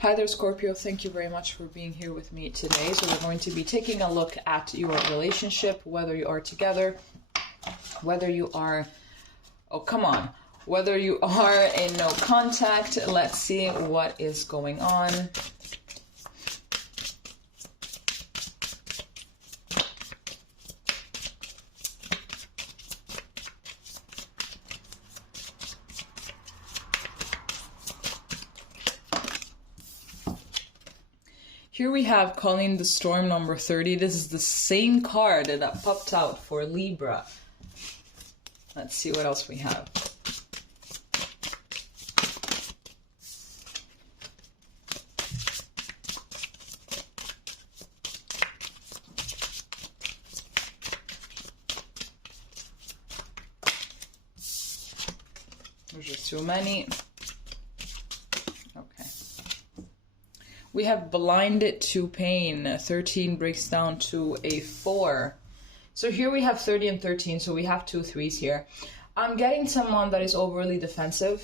Hi there, Scorpio. Thank you very much for being here with me today. So we're going to be taking a look at your relationship, whether you are together, whether you are, oh, come on, whether you are in no contact. Let's see what is going on. Here we have Calling the Storm number 30. This is the same card that popped out for Libra. Let's see what else we have. There's just too many. We have Blinded to Pain. 13 breaks down to a 4. So here we have 30 and 13, so we have 2 3s here. I'm getting someone that is overly defensive.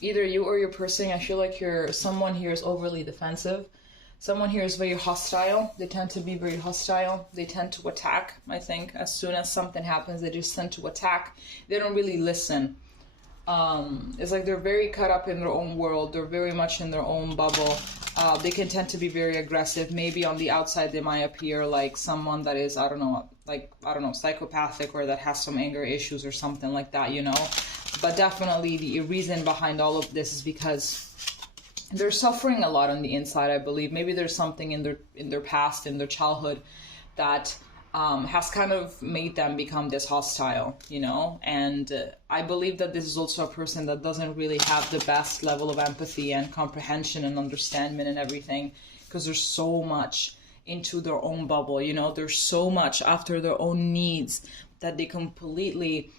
Either you or your person. I feel like someone here is overly defensive. Someone here is very hostile. They tend to be very hostile. They tend to attack, I think. As soon as something happens, they just tend to attack. They don't really listen. It's like they're very caught up in their own world. They're very much in their own bubble. They can tend to be very aggressive. Maybe on the outside they might appear like someone that is, psychopathic, or that has some anger issues or something like that, you know. But definitely the reason behind all of this is because they're suffering a lot on the inside, I believe. Maybe there's something in their past, in their childhood, that has kind of made them become this hostile, you know. And I believe that this is also a person that doesn't really have the best level of empathy and comprehension and understanding and everything, because there's so much into their own bubble, you know. There's so much after their own needs that they completely,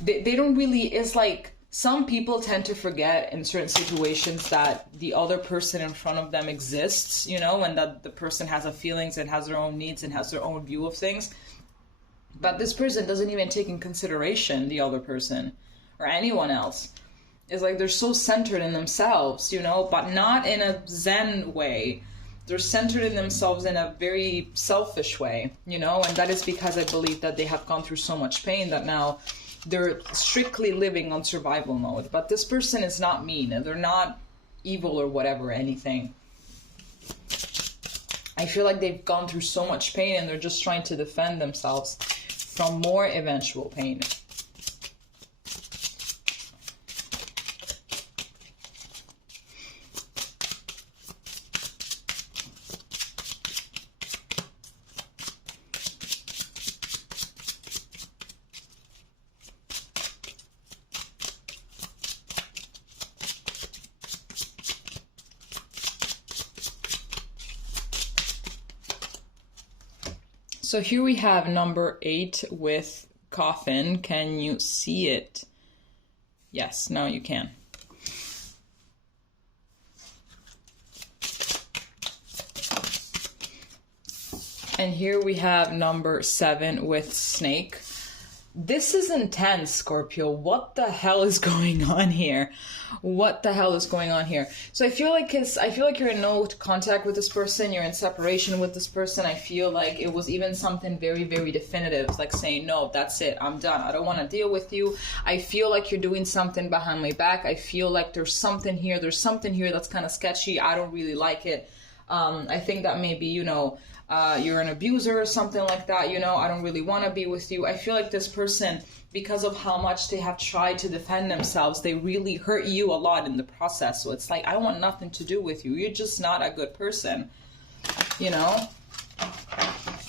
they don't really, it's like some people tend to forget in certain situations that the other person in front of them exists, you know, and that the person has a feelings and has their own needs and has their own view of things. But this person doesn't even take in consideration the other person or anyone else. It's like they're so centered in themselves, you know, but not in a Zen way. They're centered in themselves in a very selfish way, you know, and that is because I believe that they have gone through so much pain that now they're strictly living on survival mode. But this person is not mean, and they're not evil or whatever, anything. I feel like they've gone through so much pain and they're just trying to defend themselves from more eventual pain. So here we have number 8 with coffin. Can you see it? Yes, now you can. And here we have number 7 with snake. This is intense, Scorpio. What the hell is going on here? What the hell is going on here? So I feel like you're in no contact with this person. You're in separation with this person. I feel like it was even something very, very definitive, like saying, no, that's it. I'm done. I don't want to deal with you. I feel like you're doing something behind my back. I feel like there's something here. There's something here that's kind of sketchy. I don't really like it. I think that maybe, you know, you're an abuser or something like that, you know. I don't really want to be with you. I feel like this person, because of how much they have tried to defend themselves, they really hurt you a lot in the process. So it's like, I want nothing to do with you. You're just not a good person, you know.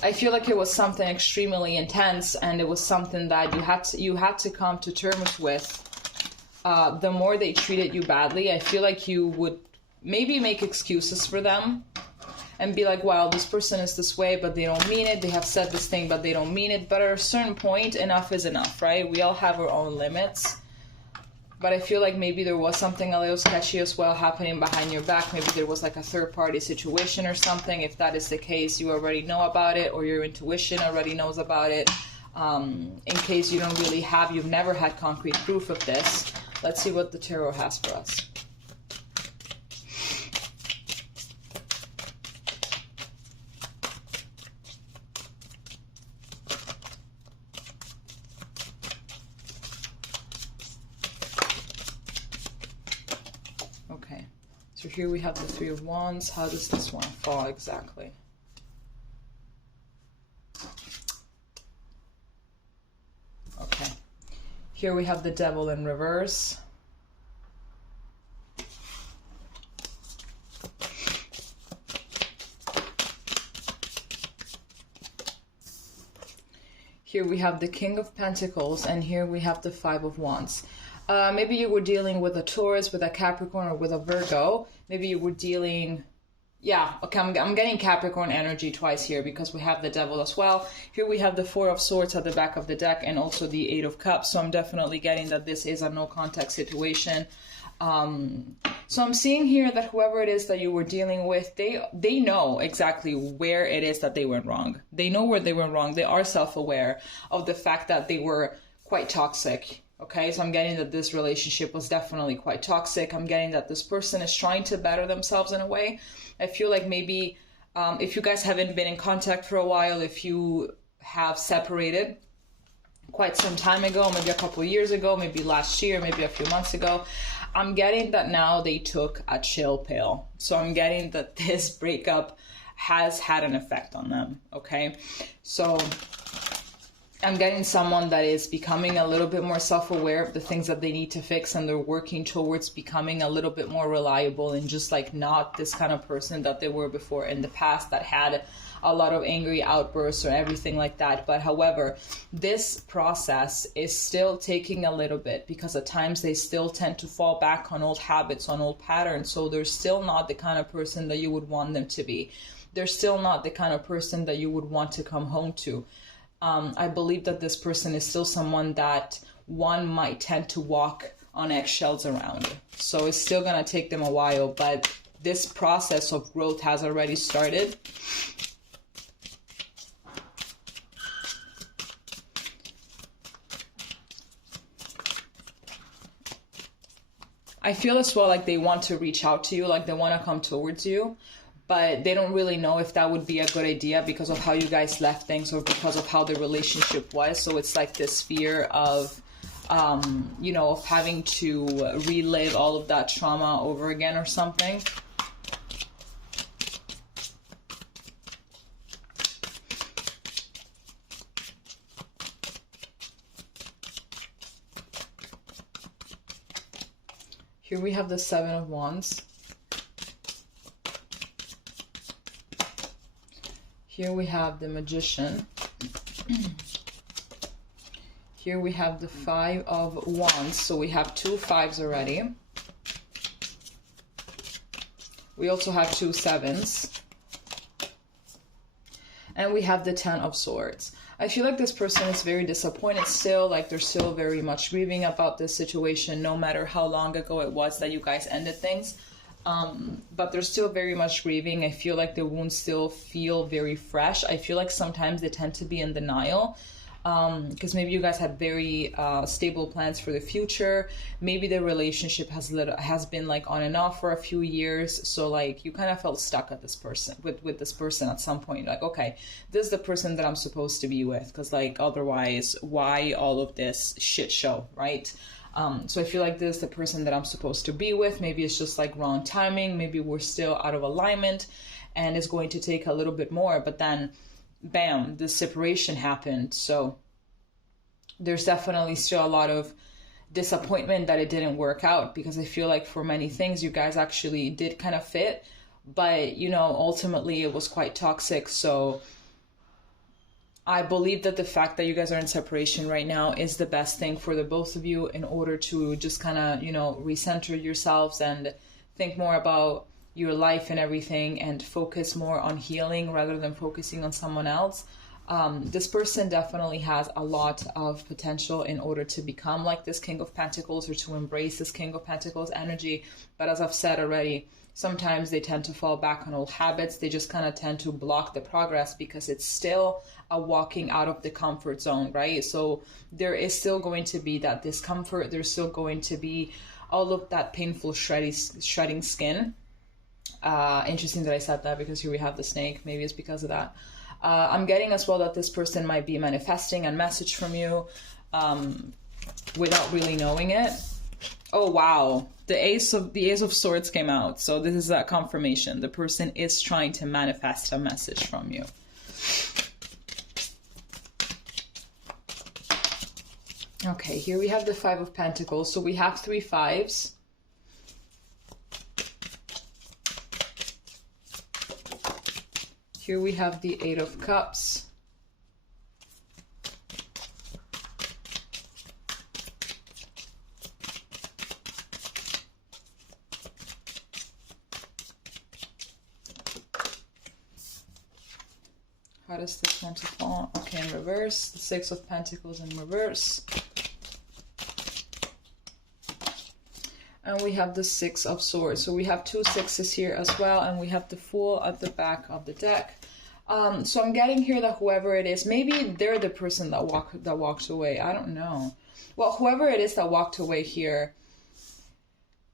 I feel like it was something extremely intense, and it was something that you had to come to terms with. The more they treated you badly, I feel like you would maybe make excuses for them and be like, wow, this person is this way, but they don't mean it. They have said this thing, but they don't mean it. But at a certain point, enough is enough, right? We all have our own limits. But I feel like maybe there was something a little sketchy as well happening behind your back. Maybe there was like a third-party situation or something. If that is the case, you already know about it, or your intuition already knows about it. In case you don't really have, you've never had concrete proof of this. Let's see what the tarot has for us. So here we have the Three of Wands. How does this one fall exactly? Okay. Here we have the Devil in reverse. Here we have the King of Pentacles, and here we have the Five of Wands. Maybe you were dealing with a Taurus, with a Capricorn, or with a Virgo. Maybe you were dealing... Yeah, okay, I'm getting Capricorn energy twice here because we have the Devil as well. Here we have the Four of Swords at the back of the deck and also the Eight of Cups. So I'm definitely getting that this is a no contact situation. So I'm seeing here that whoever it is that you were dealing with, they know exactly where it is that they went wrong. They know where they went wrong. They are self-aware of the fact that they were quite toxic. Okay, so I'm getting that this relationship was definitely quite toxic. I'm getting that this person is trying to better themselves in a way. I feel like maybe if you guys haven't been in contact for a while, if you have separated quite some time ago, maybe a couple of years ago, maybe last year, maybe a few months ago, I'm getting that now they took a chill pill. So I'm getting that this breakup has had an effect on them, okay? So I'm getting someone that is becoming a little bit more self-aware of the things that they need to fix, and they're working towards becoming a little bit more reliable and just like not this kind of person that they were before in the past that had a lot of angry outbursts or everything like that. But however, this process is still taking a little bit because at times they still tend to fall back on old habits, on old patterns. So they're still not the kind of person that you would want them to be. They're still not the kind of person that you would want to come home to. I believe that this person is still someone that one might tend to walk on eggshells around. So it's still going to take them a while, but this process of growth has already started. I feel as well like they want to reach out to you, like they want to come towards you, but they don't really know if that would be a good idea because of how you guys left things or because of how the relationship was. So it's like this fear of, you know, of having to relive all of that trauma over again or something. Here we have the Seven of Wands. Here we have the Magician. Here we have the Five of Wands. So we have two fives already. We also have two sevens. And we have the Ten of Swords. I feel like this person is very disappointed still, like they're still very much grieving about this situation, no matter how long ago it was that you guys ended things. But they're still very much grieving. I feel like the wounds still feel very fresh. I feel like sometimes they tend to be in denial. Because maybe you guys had very stable plans for the future. Maybe the relationship has been like on and off for a few years. So like you kind of felt stuck at this person with this person at some point. Like, okay, this is the person that I'm supposed to be with. Because like otherwise, why all of this shit show, right? So I feel like this is the person that I'm supposed to be with. Maybe it's just like wrong timing. Maybe we're still out of alignment and it's going to take a little bit more. But then bam, the separation happened. So there's definitely still a lot of disappointment that it didn't work out, because I feel like for many things you guys actually did kind of fit, but you know, ultimately it was quite toxic. So I believe that the fact that you guys are in separation right now is the best thing for the both of you in order to just kind of, you know, recenter yourselves and think more about your life and everything and focus more on healing rather than focusing on someone else. This person definitely has a lot of potential in order to become like this King of Pentacles or to embrace this King of Pentacles energy. But as I've said already, sometimes they tend to fall back on old habits. They just kind of tend to block the progress because it's still a walking out of the comfort zone, right? So there is still going to be that discomfort. There's still going to be all of that painful shredding skin. Interesting that I said that because here we have the snake. Maybe it's because of that. I'm getting as well that this person might be manifesting a message from you without really knowing it. Oh, wow. The Ace of Swords came out. So this is that confirmation. The person is trying to manifest a message from you. Okay, here we have the Five of Pentacles. So we have 3 5s. Here we have the Eight of Cups. How does this want to fall? Okay, in reverse. The Six of Pentacles in reverse. And we have the Six of Swords. So we have 2 sixes here as well. And we have the Fool at the back of the deck. So I'm getting here that whoever it is, maybe they're the person that walked away. I don't know. Well, whoever it is that walked away here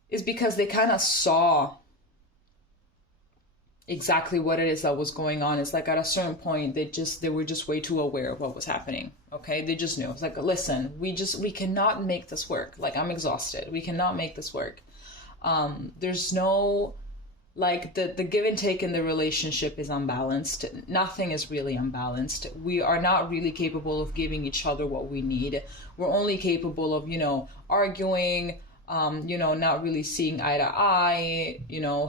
is because they kind of saw exactly what it is that was going on. It's like at a certain point, they were just way too aware of what was happening. Okay, they just knew. It's like, listen, we cannot make this work. Like, I'm exhausted. We cannot make this work. There's no, like, the give and take in the relationship is unbalanced. Nothing is really unbalanced. We are not really capable of giving each other what we need. We're only capable of, arguing, not really seeing eye to eye,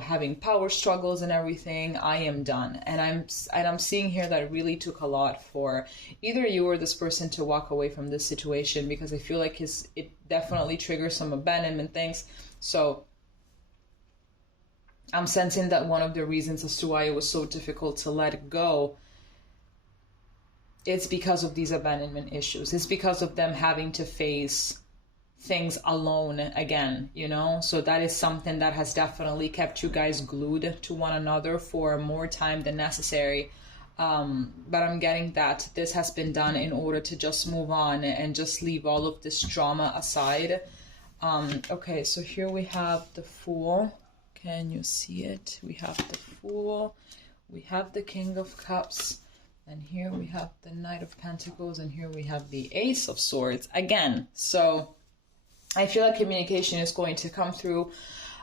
having power struggles and everything. I am done. And I'm seeing here that it really took a lot for either you or this person to walk away from this situation, because I feel like it definitely triggers some abandonment things. So I'm sensing that one of the reasons as to why it was so difficult to let it go, it's because of these abandonment issues. It's because of them having to face things alone again, so that is something that has definitely kept you guys glued to one another for more time than necessary. But I'm getting that this has been done in order to just move on and just leave all of this drama aside. Okay, so here we have the Fool. Can you see it? We have the Fool, we have the King of Cups, and here we have the Knight of Pentacles, and here we have the Ace of Swords again. So I feel like communication is going to come through.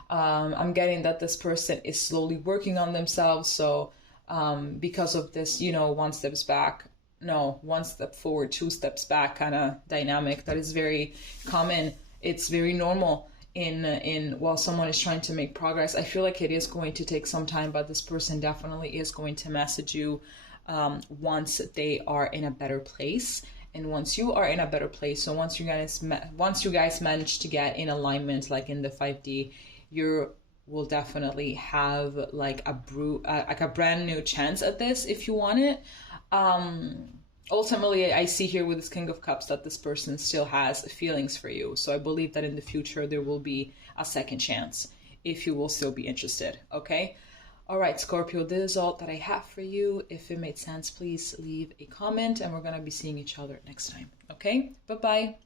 I'm getting that this person is slowly working on themselves. So because of this, 1 step forward, 2 steps back kind of dynamic that is very common. It's very normal while someone is trying to make progress. I feel like it is going to take some time, but this person definitely is going to message you once they are in a better place. And once you are in a better place, so once you guys manage to get in alignment, like in the 5D, you will definitely have like a brand new chance at this if you want it. Ultimately, I see here with this King of Cups that this person still has feelings for you. So I believe that in the future there will be a second chance if you will still be interested. Okay. All right, Scorpio, this is all that I have for you. If it made sense, please leave a comment, and we're going to be seeing each other next time. Okay, bye-bye.